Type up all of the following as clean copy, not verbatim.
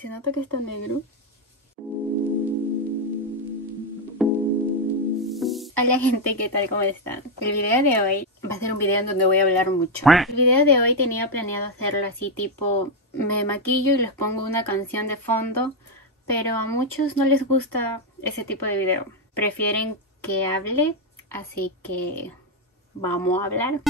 ¿Se nota que está negro? Hola gente, ¿qué tal? ¿Cómo están? El video de hoy va a ser un video en donde voy a hablar mucho. El video de hoy tenía planeado hacerlo así tipo me maquillo y les pongo una canción de fondo, pero a muchos no les gusta ese tipo de video. Prefieren que hable, así que vamos a hablar.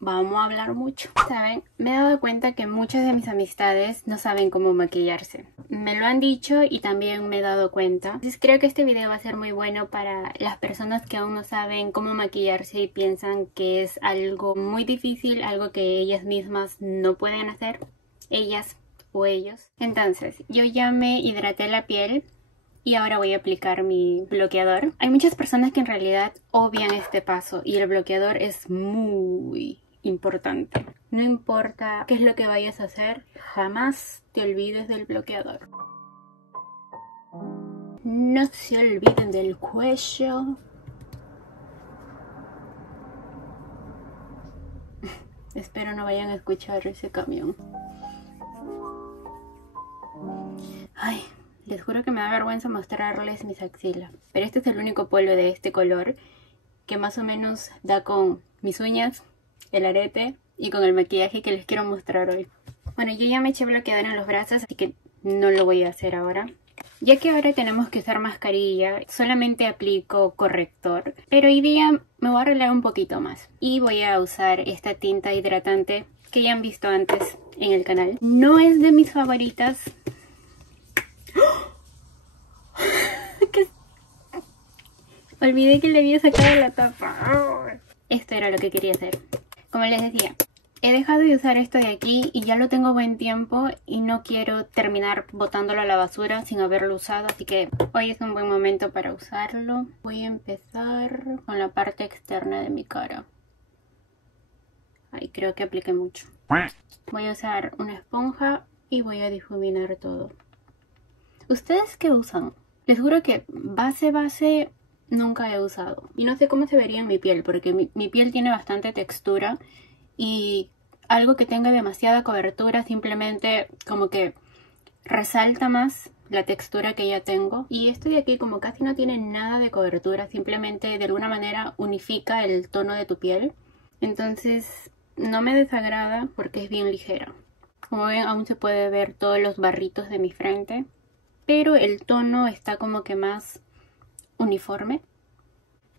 Vamos a hablar mucho. ¿Saben? Me he dado cuenta que muchas de mis amistades no saben cómo maquillarse. Me lo han dicho y también me he dado cuenta. Entonces creo que este video va a ser muy bueno para las personas que aún no saben cómo maquillarse y piensan que es algo muy difícil, algo que ellas mismas no pueden hacer. Ellas o ellos. Entonces, yo ya me hidraté la piel. Y ahora voy a aplicar mi bloqueador. Hay muchas personas que en realidad obvian este paso y el bloqueador es muy importante. No importa qué es lo que vayas a hacer, jamás te olvides del bloqueador. No se olviden del cuello. Espero no vayan a escuchar ese camión. Ay, les juro que me da vergüenza mostrarles mis axilas. Pero este es el único polvo de este color que más o menos da con mis uñas, el arete y con el maquillaje que les quiero mostrar hoy. Bueno, yo ya me eché bloqueador en los brazos, así que no lo voy a hacer ahora. Ya que ahora tenemos que usar mascarilla, solamente aplico corrector. Pero hoy día me voy a arreglar un poquito más. Y voy a usar esta tinta hidratante que ya han visto antes en el canal. No es de mis favoritas. Olvidé que le había sacado la tapa. Esto era lo que quería hacer. Como les decía, he dejado de usar esto de aquí y ya lo tengo buen tiempo y no quiero terminar botándolo a la basura sin haberlo usado, así que hoy es un buen momento para usarlo. Voy a empezar con la parte externa de mi cara. Ay, creo que apliqué mucho. Voy a usar una esponja y voy a difuminar todo. ¿Ustedes qué usan? Les juro que base nunca he usado. Y no sé cómo se vería en mi piel, porque mi piel tiene bastante textura. Y algo que tenga demasiada cobertura simplemente como que resalta más la textura que ya tengo. Y esto de aquí como casi no tiene nada de cobertura, simplemente de alguna manera unifica el tono de tu piel. Entonces no me desagrada porque es bien ligera. Como ven, aún se puede ver todos los barritos de mi frente, pero el tono está como que más uniforme.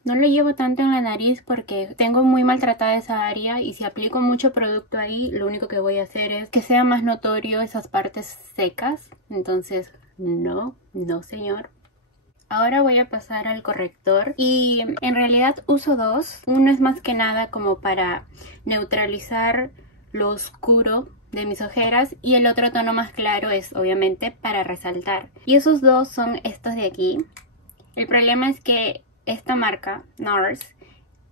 No lo llevo tanto en la nariz porque tengo muy maltratada esa área y si aplico mucho producto ahí, lo único que voy a hacer es que sea más notorio esas partes secas. Entonces, no señor. Ahora voy a pasar al corrector y en realidad uso dos. Uno es más que nada como para neutralizar lo oscuro de mis ojeras y el otro tono más claro es obviamente para resaltar. Y esos dos son estos de aquí. El problema es que esta marca, NARS,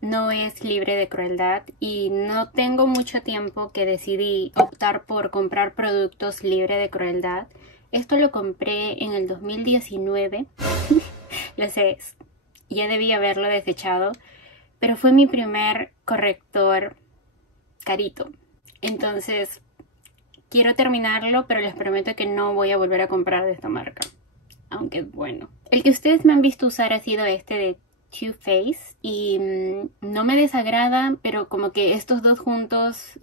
no es libre de crueldad y no tengo mucho tiempo que decidí optar por comprar productos libres de crueldad. Esto lo compré en el 2019, lo sé, ya debí haberlo desechado, pero fue mi primer corrector carito. Entonces, quiero terminarlo, pero les prometo que no voy a volver a comprar de esta marca. Aunque bueno. El que ustedes me han visto usar ha sido este de Too Faced y no me desagrada, pero como que estos dos juntos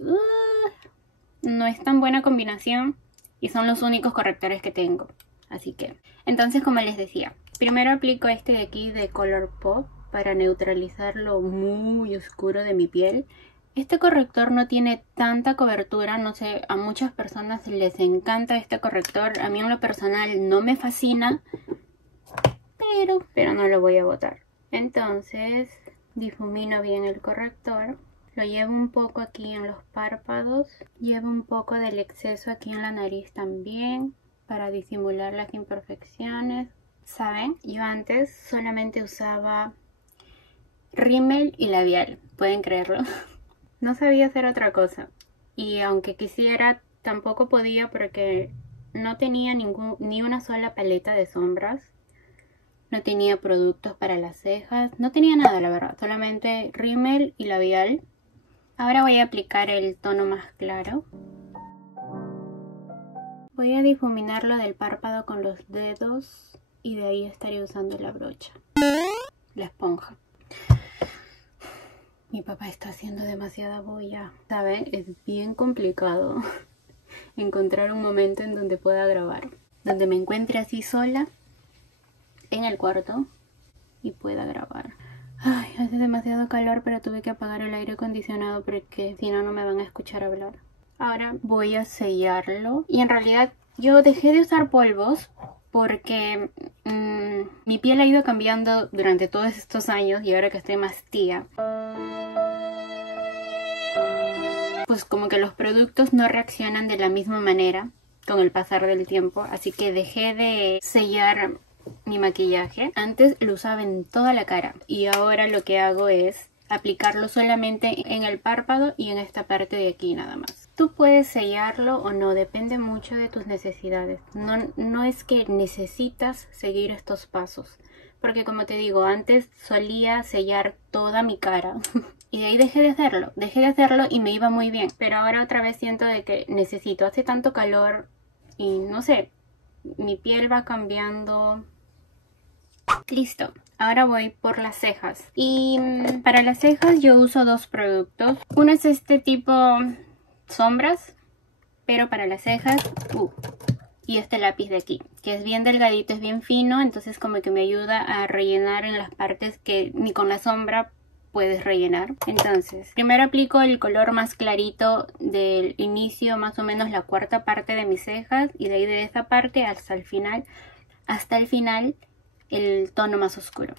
no es tan buena combinación y son los únicos correctores que tengo. Así que, entonces como les decía, primero aplico este de aquí de Colourpop para neutralizar lo muy oscuro de mi piel. Este corrector no tiene tanta cobertura, no sé, a muchas personas les encanta este corrector. A mí en lo personal no me fascina, pero no lo voy a botar. Entonces difumino bien el corrector. Lo llevo un poco aquí en los párpados. Llevo un poco del exceso aquí en la nariz también para disimular las imperfecciones. ¿Saben? Yo antes solamente usaba rímel y labial. ¿Pueden creerlo? No sabía hacer otra cosa. Y aunque quisiera, tampoco podía porque no tenía ni una sola paleta de sombras. No tenía productos para las cejas. No tenía nada, la verdad. Solamente rímel y labial. Ahora voy a aplicar el tono más claro. Voy a difuminarlo del párpado con los dedos y de ahí estaré usando la brocha, la esponja. Mi papá está haciendo demasiada bulla. ¿Saben? Es bien complicado encontrar un momento en donde pueda grabar. Donde me encuentre así sola en el cuarto y pueda grabar. Ay, hace demasiado calor, pero tuve que apagar el aire acondicionado porque si no, no me van a escuchar hablar. Ahora voy a sellarlo. Y en realidad yo dejé de usar polvos porque mi piel ha ido cambiando durante todos estos años y ahora que estoy más tía, pues como que los productos no reaccionan de la misma manera con el pasar del tiempo, así que dejé de sellar mi maquillaje. Antes lo usaba en toda la cara y ahora lo que hago es aplicarlo solamente en el párpado y en esta parte de aquí nada más. Tú puedes sellarlo o no, depende mucho de tus necesidades. No es que necesitas seguir estos pasos, porque como te digo, antes solía sellar toda mi cara y de ahí dejé de hacerlo y me iba muy bien, pero ahora otra vez siento de que necesito, hace tanto calor y no sé, mi piel va cambiando. Listo, ahora voy por las cejas y para las cejas yo uso dos productos. Uno es este tipo sombras, pero para las cejas y este lápiz de aquí, que es bien delgadito, es bien fino, entonces como que me ayuda a rellenar en las partes que ni con la sombra puedes rellenar. Entonces primero aplico el color más clarito del inicio, más o menos la cuarta parte de mis cejas, y de ahí de esa parte hasta el final el tono más oscuro.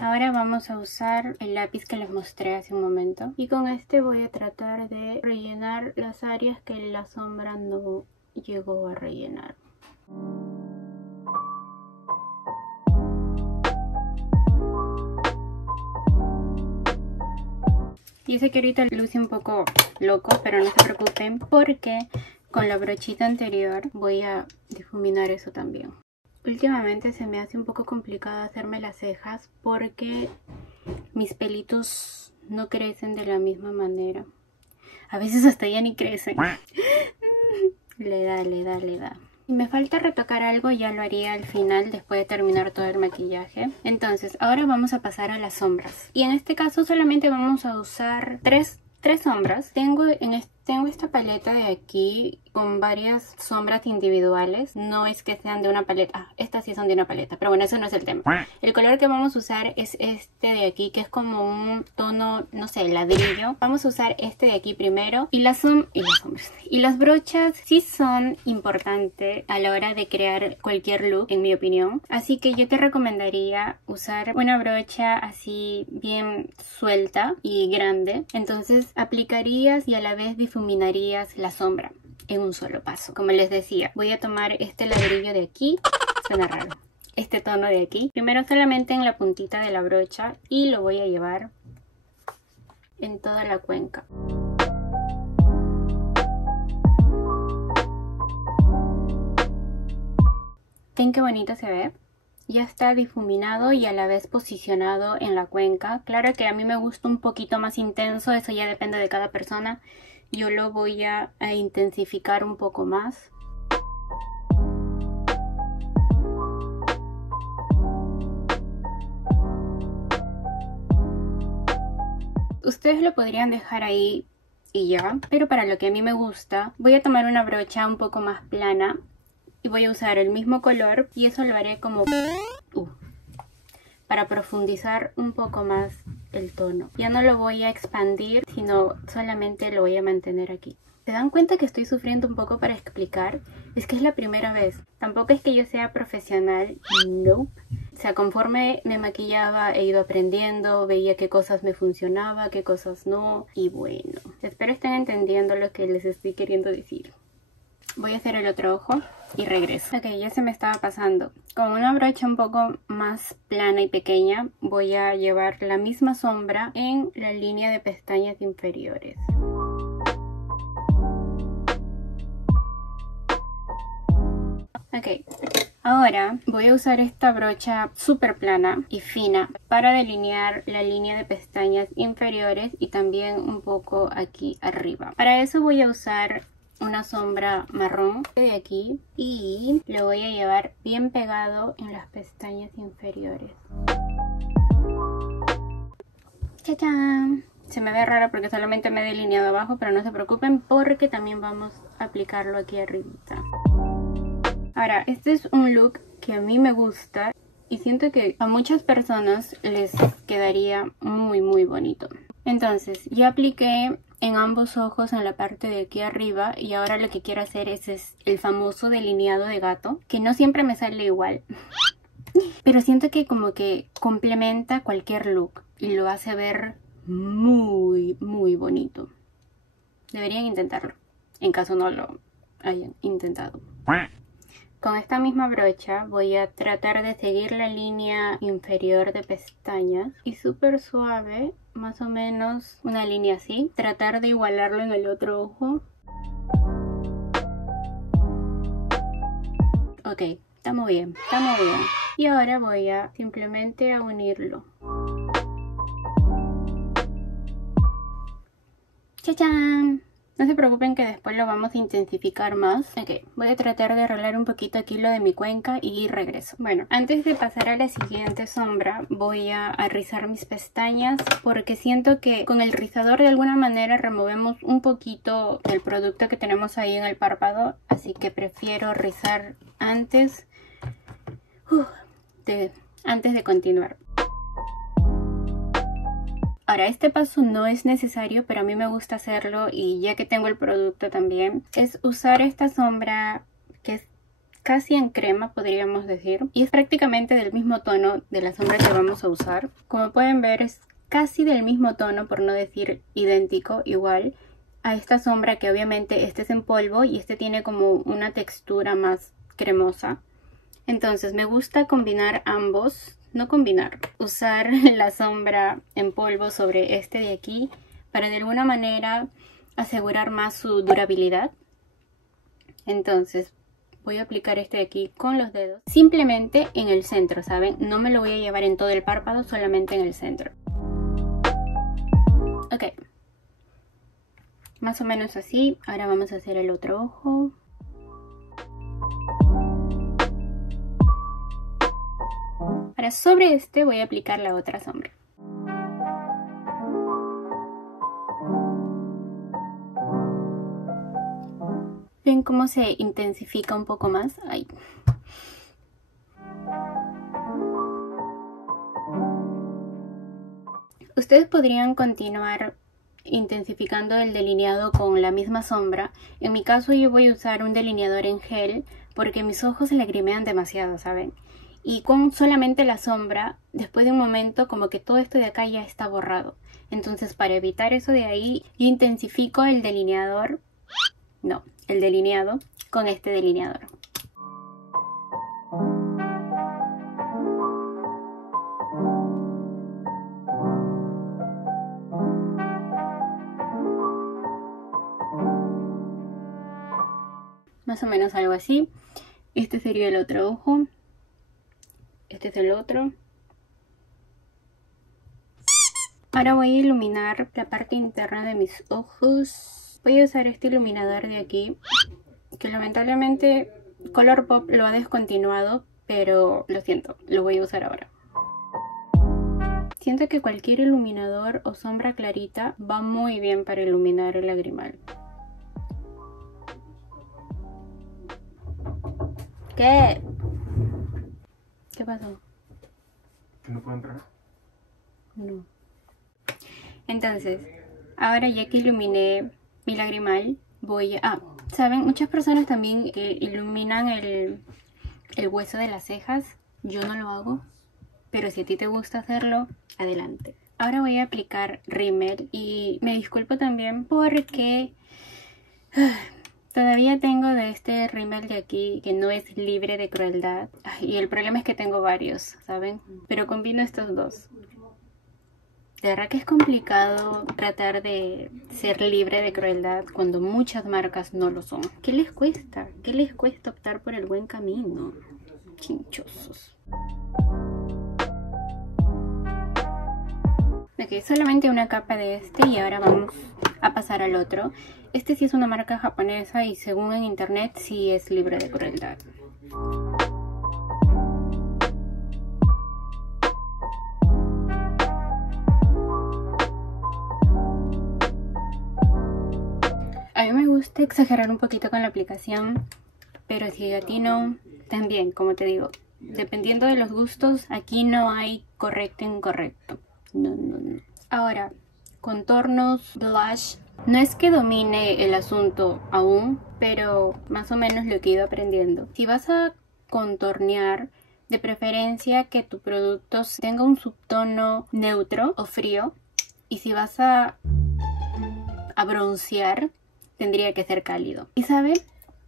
Ahora vamos a usar el lápiz que les mostré hace un momento y con este voy a tratar de rellenar las áreas que la sombra no llegó a rellenar. Yo sé que ahorita luce un poco loco, pero no se preocupen porque con la brochita anterior voy a difuminar eso también. Últimamente se me hace un poco complicado hacerme las cejas porque mis pelitos no crecen de la misma manera. A veces hasta ya ni crecen. Le da. Si me falta retocar algo ya lo haría al final después de terminar todo el maquillaje. Entonces ahora vamos a pasar a las sombras. Y en este caso solamente vamos a usar tres sombras. Tengo esta paleta de aquí con varias sombras individuales. No es que sean de una paleta. Estas sí son de una paleta, pero bueno, eso no es el tema. El color que vamos a usar es este de aquí, que es como un tono, no sé, ladrillo. Vamos a usar este de aquí primero. Y las sombras. Y las brochas sí son importantes a la hora de crear cualquier look, en mi opinión. Así que yo te recomendaría usar una brocha así bien suelta y grande. Entonces aplicarías y a la vez difuminarías la sombra en un solo paso. Como les decía, voy a tomar este ladrillo de aquí, suena raro, este tono de aquí, primero solamente en la puntita de la brocha y lo voy a llevar en toda la cuenca. ¿Ven qué bonito se ve? Ya está difuminado y a la vez posicionado en la cuenca. Claro que a mí me gusta un poquito más intenso, eso ya depende de cada persona. Yo lo voy a intensificar un poco más. Ustedes lo podrían dejar ahí y ya, pero para lo que a mí me gusta, voy a tomar una brocha un poco más plana y voy a usar el mismo color y eso lo haré como para profundizar un poco más el tono. Ya no lo voy a expandir, sino solamente lo voy a mantener aquí. ¿Se dan cuenta que estoy sufriendo un poco para explicar? Es que es la primera vez. Tampoco es que yo sea profesional, nope. O sea, conforme me maquillaba he ido aprendiendo, veía qué cosas me funcionaba, qué cosas no. Y bueno, espero estén entendiendo lo que les estoy queriendo decir. Voy a hacer el otro ojo y regreso. Ok, ya se me estaba pasando. Con una brocha un poco más plana y pequeña voy a llevar la misma sombra en la línea de pestañas inferiores. Ok, Ahora voy a usar esta brocha súper plana y fina para delinear la línea de pestañas inferiores y también un poco aquí arriba. Para eso voy a usar una sombra marrón de aquí y lo voy a llevar bien pegado en las pestañas inferiores. ¡Chachán! Se me ve raro porque solamente me he delineado abajo, pero no se preocupen porque también vamos a aplicarlo aquí arribita. Ahora, este es un look que a mí me gusta y siento que a muchas personas les quedaría muy bonito. Entonces, ya apliqué en ambos ojos en la parte de aquí arriba y ahora lo que quiero hacer es el famoso delineado de gato, que no siempre me sale igual. Pero siento que como que complementa cualquier look y lo hace ver muy bonito. Deberían intentarlo, en caso no lo hayan intentado. Con esta misma brocha voy a tratar de seguir la línea inferior de pestañas y súper suave, más o menos una línea así. Tratar de igualarlo en el otro ojo. Ok, estamos bien, estamos bien. Y ahora voy a simplemente a unirlo. ¡Chachán! No se preocupen que después lo vamos a intensificar más. Ok, voy a tratar de arreglar un poquito aquí lo de mi cuenca y regreso. Bueno, antes de pasar a la siguiente sombra, voy a rizar mis pestañas porque siento que con el rizador de alguna manera removemos un poquito del producto que tenemos ahí en el párpado. Así que prefiero rizar antes de continuar. Ahora, este paso no es necesario, pero a mí me gusta hacerlo y ya que tengo el producto también, es usar esta sombra que es casi en crema, podríamos decir, y es prácticamente del mismo tono de la sombra que vamos a usar. Como pueden ver, es casi del mismo tono, por no decir idéntico, igual a esta sombra, que obviamente este es en polvo y este tiene como una textura más cremosa. Entonces me gusta combinar ambos. No combinar, usar la sombra en polvo sobre este de aquí para de alguna manera asegurar más su durabilidad. Entonces voy a aplicar este de aquí con los dedos, simplemente en el centro, ¿saben? No me lo voy a llevar en todo el párpado, solamente en el centro. Ok, más o menos así. Ahora vamos a hacer el otro ojo. Ahora sobre este voy a aplicar la otra sombra. ¿Ven cómo se intensifica un poco más? Ahí. Ustedes podrían continuar intensificando el delineado con la misma sombra. En mi caso yo voy a usar un delineador en gel porque mis ojos se lagrimean demasiado, ¿saben? Y con solamente la sombra, después de un momento como que todo esto de acá ya está borrado. Entonces para evitar eso de ahí, intensifico el delineador, el delineado con este delineador. Más o menos algo así. Este sería el otro ojo. Este es el otro. Ahora voy a iluminar la parte interna de mis ojos. Voy a usar este iluminador de aquí, que lamentablemente Colourpop lo ha descontinuado, pero lo siento, lo voy a usar ahora. Siento que cualquier iluminador o sombra clarita va muy bien para iluminar el lagrimal. ¿Qué? ¿Qué pasó? ¿Que no puedo entrar? No. Entonces, ahora ya que iluminé mi lagrimal, voy a... ¿saben? Muchas personas también iluminan el hueso de las cejas. Yo no lo hago, pero si a ti te gusta hacerlo, adelante. Ahora voy a aplicar rímel y me disculpo también porque todavía tengo de este rímel de aquí que no es libre de crueldad. Y el problema es que tengo varios, ¿saben? Pero combino estos dos. De verdad que es complicado tratar de ser libre de crueldad cuando muchas marcas no lo son. ¿Qué les cuesta? ¿Qué les cuesta optar por el buen camino? chinchosos. Ok, solamente una capa de este y ahora vamos a pasar al otro. Este sí es una marca japonesa y según en internet sí es libre de crueldad. A mí me gusta exagerar un poquito con la aplicación, pero si a ti no, también, como te digo, dependiendo de los gustos, aquí no hay correcto e incorrecto. No. Ahora, contornos, blush. No es que domine el asunto aún, pero más o menos lo que he ido aprendiendo. Si vas a contornear, de preferencia que tu producto tenga un subtono neutro o frío. Y si vas a broncear, tendría que ser cálido. Y ¿saben?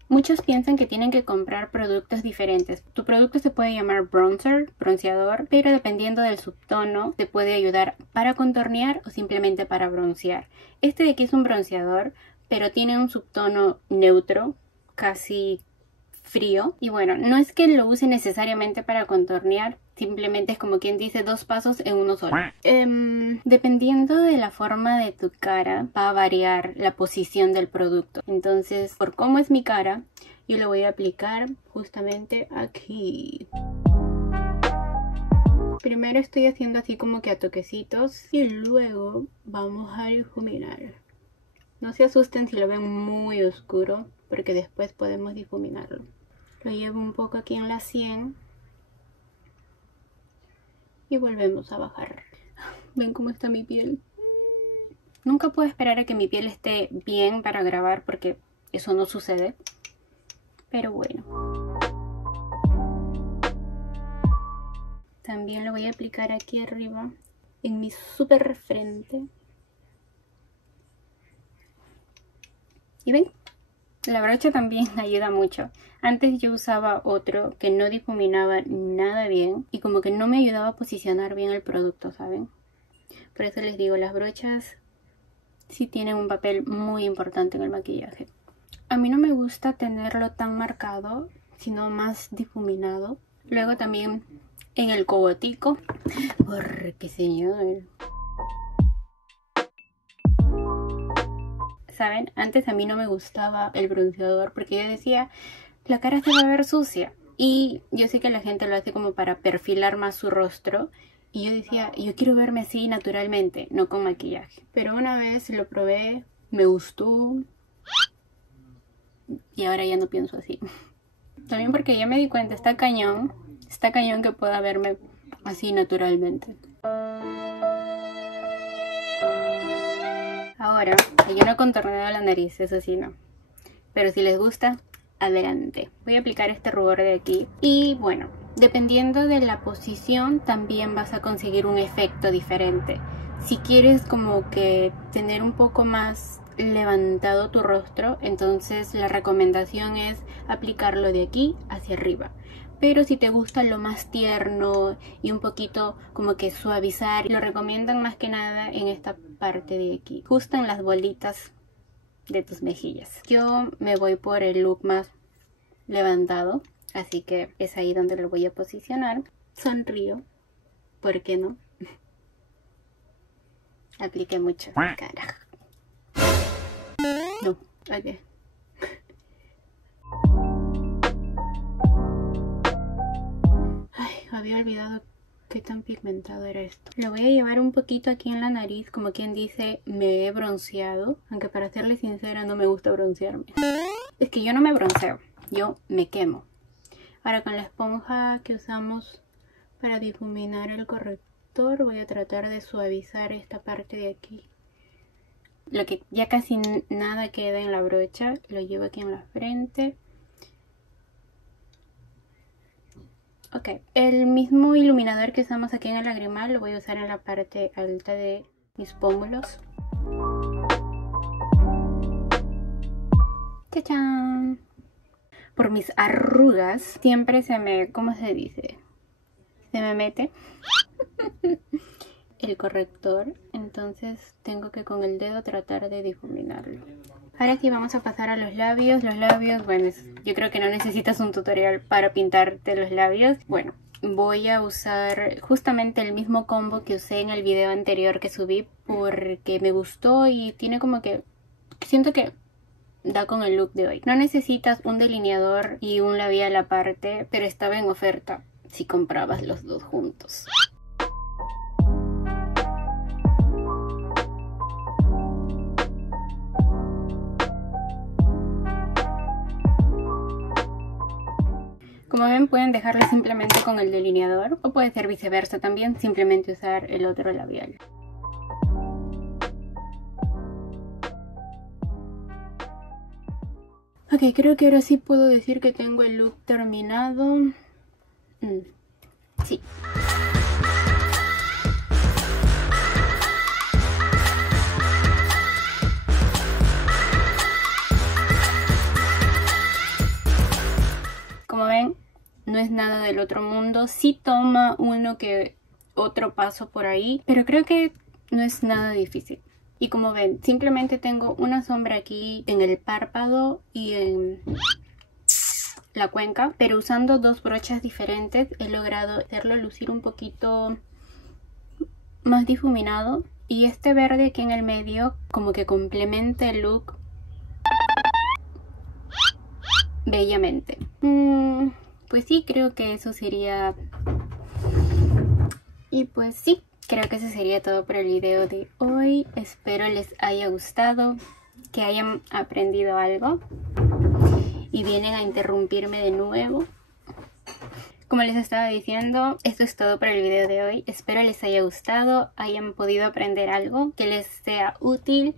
Muchos piensan que tienen que comprar productos diferentes. Tu producto se puede llamar bronzer, bronceador, pero dependiendo del subtono te puede ayudar para contornear o simplemente para broncear. Este de aquí es un bronceador, pero tiene un subtono neutro, casi frío. Y bueno, no es que lo use necesariamente para contornear, simplemente es como quien dice 2 pasos en uno solo. Dependiendo de la forma de tu cara va a variar la posición del producto. Entonces, por cómo es mi cara, yo lo voy a aplicar justamente aquí. Primero estoy haciendo así como que a toquecitos y luego vamos a difuminar. No se asusten si lo ven muy oscuro, porque después podemos difuminarlo. Lo llevo un poco aquí en la sien y volvemos a bajar. ¿Ven cómo está mi piel? Nunca puedo esperar a que mi piel esté bien para grabar porque eso no sucede. Pero bueno. También lo voy a aplicar aquí arriba en mi super frente. ¿Y ven? La brocha también ayuda mucho. Antes yo usaba otro que no difuminaba nada bien y como que no me ayudaba a posicionar bien el producto, ¿saben? Por eso les digo, las brochas sí tienen un papel muy importante en el maquillaje. A mí no me gusta tenerlo tan marcado, sino más difuminado. Luego también en el cogotico, porque señor... ¿Saben? Antes a mí no me gustaba el bronceador porque yo decía, la cara se va a ver sucia. Y yo sé que la gente lo hace como para perfilar más su rostro. Y yo decía, yo quiero verme así naturalmente, no con maquillaje. Pero una vez lo probé, me gustó. Y ahora ya no pienso así. También porque ya me di cuenta, está cañón que pueda verme así naturalmente. Ahora, yo no he contorneado la nariz, eso sí no. Pero si les gusta, adelante. Voy a aplicar este rubor de aquí. Y bueno, dependiendo de la posición, también vas a conseguir un efecto diferente. Si quieres como que tener un poco más levantado tu rostro, entonces la recomendación es aplicarlo de aquí hacia arriba. Pero si te gusta lo más tierno y un poquito como que suavizar, lo recomiendan más que nada en esta parte de aquí, justo en las bolitas de tus mejillas. Yo me voy por el look más levantado, así que es ahí donde lo voy a posicionar. Sonrío, ¿por qué no? Apliqué mucho, carajo. No, ok. Ay, había olvidado qué tan pigmentado era esto. Lo voy a llevar un poquito aquí en la nariz, como quien dice, me he bronceado. Aunque para serles sincera no me gusta broncearme. Es que yo no me bronceo, yo me quemo. Ahora con la esponja que usamos para difuminar el corrector voy a tratar de suavizar esta parte de aquí. Lo que ya casi nada queda en la brocha, lo llevo aquí en la frente. Ok, el mismo iluminador que usamos aquí en el lagrimal lo voy a usar en la parte alta de mis pómulos. ¡Chachán! Por mis arrugas siempre se me, ¿cómo se dice? Se me mete el corrector, entonces tengo que con el dedo tratar de difuminarlo. Ahora sí vamos a pasar a los labios. Los labios, bueno, yo creo que no necesitas un tutorial para pintarte los labios. Bueno, voy a usar justamente el mismo combo que usé en el video anterior que subí porque me gustó y tiene como que... siento que da con el look de hoy. No necesitas un delineador y un labial aparte, pero estaba en oferta si comprabas los dos juntos. Como ven, pueden dejarlo simplemente con el delineador o puede ser viceversa también, simplemente usar el otro labial. Ok, creo que ahora sí puedo decir que tengo el look terminado. Sí. Como ven, no es nada del otro mundo. Sí toma uno que otro paso por ahí, pero creo que no es nada difícil. Y como ven, simplemente tengo una sombra aquí en el párpado y en la cuenca, pero usando dos brochas diferentes he logrado hacerlo lucir un poquito más difuminado. Y este verde aquí en el medio como que complementa el look bellamente. Pues sí, creo que eso sería... Y pues sí, creo que eso sería todo por el video de hoy. Espero les haya gustado, que hayan aprendido algo y vienen a interrumpirme de nuevo. Como les estaba diciendo, esto es todo por el video de hoy. Espero les haya gustado, hayan podido aprender algo que les sea útil.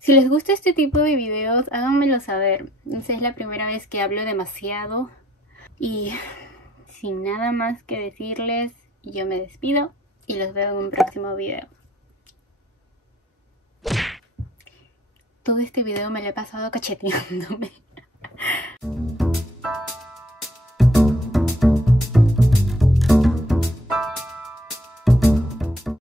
Si les gusta este tipo de videos, háganmelo saber. No sé, es la primera vez que hablo demasiado. Y sin nada más que decirles, yo me despido y los veo en un próximo video. Todo este video me lo he pasado cacheteándome.